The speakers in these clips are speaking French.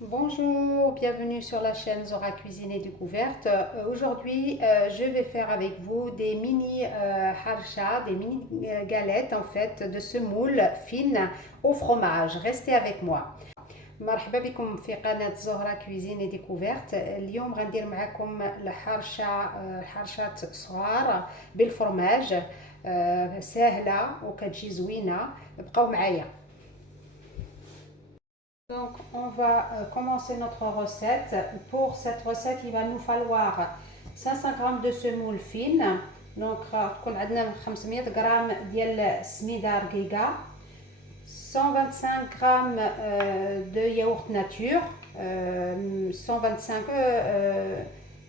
Bonjour, bienvenue sur la chaîne Zora Cuisine et Découverte. Aujourd'hui, je vais faire avec vous des mini harsha, des mini galettes en fait de semoule fine au fromage. Restez avec moi. مرحبا بكم في قناة زهرة كويزين ديكوفيرت. اليوم غندير معكم الحرشات صغار بالفرماج، سهلة وكتجي زوينة. بقاو معايا. Donc, on va commencer notre recette. Pour cette recette, il va nous falloir 500 g de semoule fine. Donc, on a 500 g de smida rqiqa, 125 g de yaourt nature, 125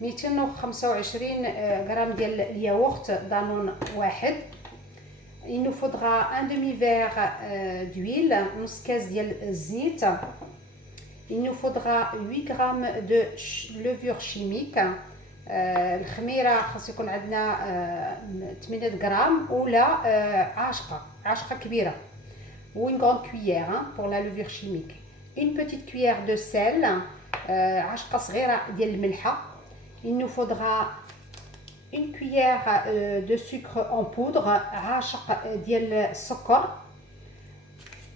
225 g ديال الياغورت دانون واحد. Il nous faudra un demi-verre d'huile, نص كاس ديال الزيت. Il nous faudra 8 g de levure chimique. الخميره خاص يكون عندنا 8 غرام ولا عاشقه كبيره. Ou une grande cuillère pour la levure chimique. Une petite cuillère de sel, عاشقه صغيره ديال الملحه. Il nous faudra une cuillère de sucre en poudre, عاشق ديال السكر.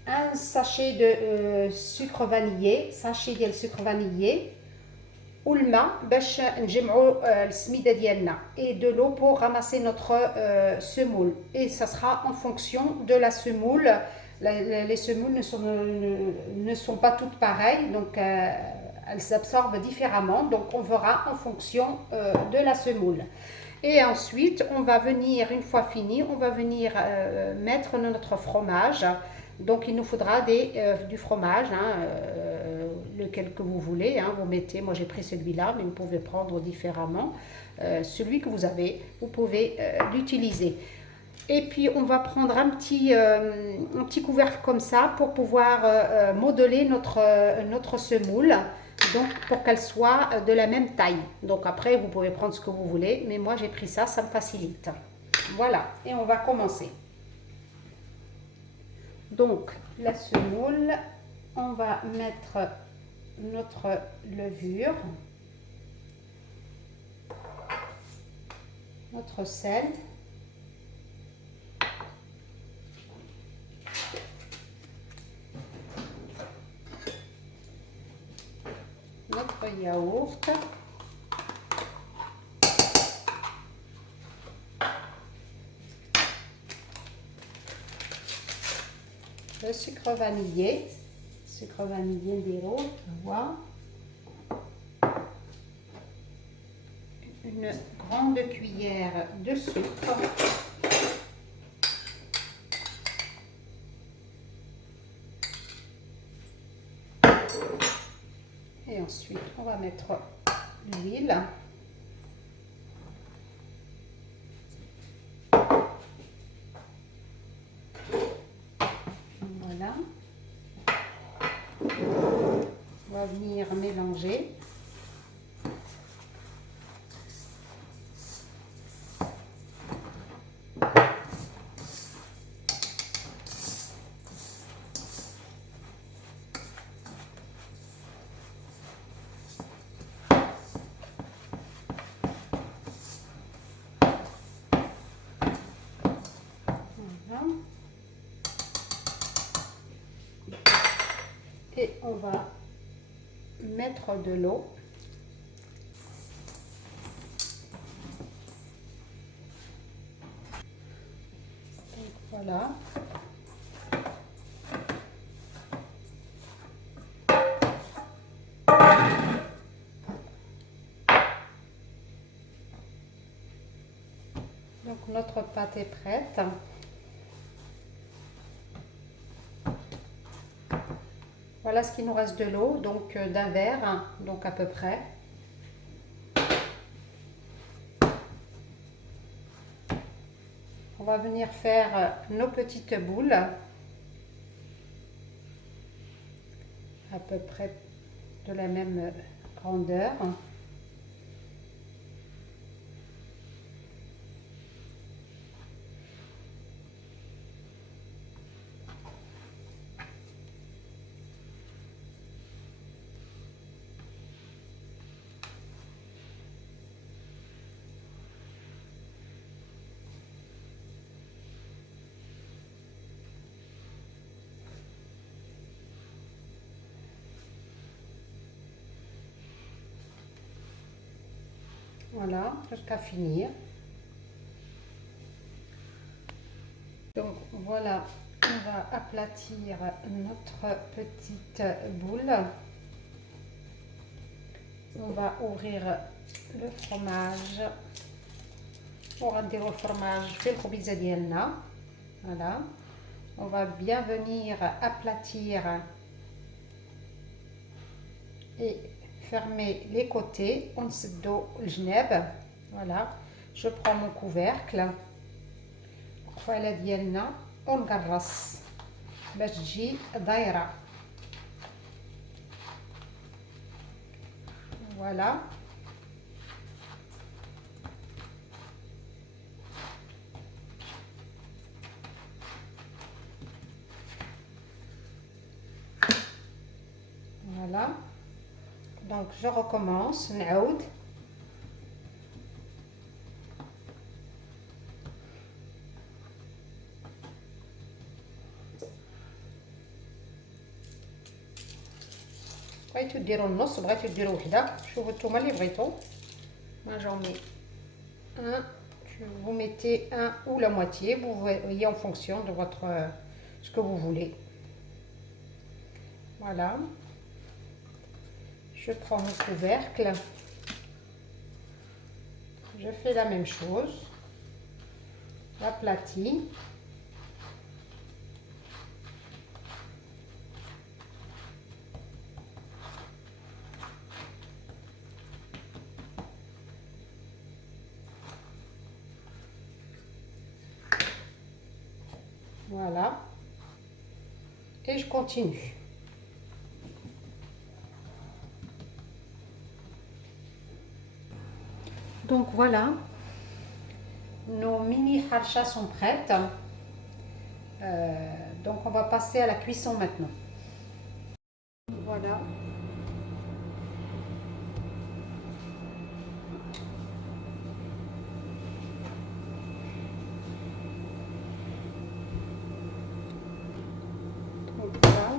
Un sachet de sucre vanillé, sachet ديال sucre vanillé. والماء باش نجمعوا السميده ديالنا. Et de l'eau pour ramasser notre semoule. Et ça sera en fonction de la semoule. Les semoules ne sont pas toutes pareilles, donc elles s'absorbent différemment. Donc on verra en fonction de la semoule. Et ensuite, on va venir, une fois fini, on va venir mettre notre fromage. Donc il nous faudra du fromage, lequel que vous voulez. Vous mettez, moi j'ai pris celui-là, mais vous pouvez prendre différemment. Celui que vous avez, vous pouvez l'utiliser. Et puis on va prendre un petit couvercle comme ça pour pouvoir modeler notre semoule. Donc pour qu'elle soit de la même taille. Donc après vous pouvez prendre ce que vous voulez, mais moi j'ai pris ça, ça me facilite. Voilà, et on va commencer. Donc la semoule, on va mettre notre levure, notre sel, notre yaourt, le sucre vanillé نديرو هو une grande cuillère de sucre, et ensuite on va mettre l'huile. Voilà. On va venir mélanger. Voilà. Et on va mettre de l'eau. Donc voilà. Donc notre pâte est prête. Voilà ce qu'il nous reste de l'eau, donc d'un verre, donc à peu près. On va venir faire nos petites boules, à peu près de la même grandeur. Voilà, jusqu'à finir. Donc voilà, on va aplatir notre petite boule. On va ouvrir le fromage. وغنديروا الفرماج في الخبيزه ديالنا. Voilà. On va bien venir aplatir et fermer les côtés. ونسدوا الجناب. Voilà. Je prends mon couvercle. القفاله ديالنا ونقرص باش تجي دايره. Voilà. Voilà. Donc je recommence. نعود. بغيتو ديروا النص بغيتو ديروا وحده شوفوا نتوما اللي بغيتو. Moi j'en mets un. Vous mettez un ou la moitié, vous voyez en fonction de votre ce que vous voulez. Voilà. Je prends mon couvercle. Je fais la même chose. J'aplatis. Voilà. Et je continue. Donc voilà, nos mini harchas sont prêtes. Donc on va passer à la cuisson maintenant. Voilà. Donc là,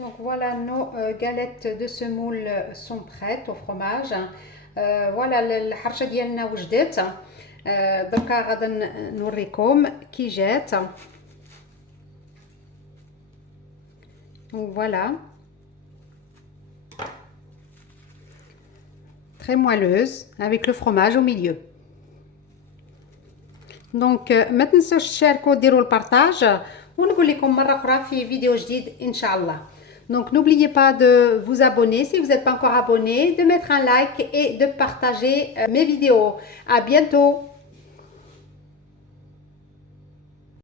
donc voilà, nos galettes de semoule sont prêtes au fromage. Voilà الحرشة ديالنا وجدت. دركا غادا نوريكم كي جات. Voilà. Très moelleuse avec le fromage au milieu. Donc ما تنسوش تشاركوا ديروا البارطاج ونقول لكم مرة أخرى في فيديو جديد إن شاء الله. Donc n'oubliez pas de vous abonner si vous n'êtes pas encore abonné, de mettre un like et de partager mes vidéos. À bientôt.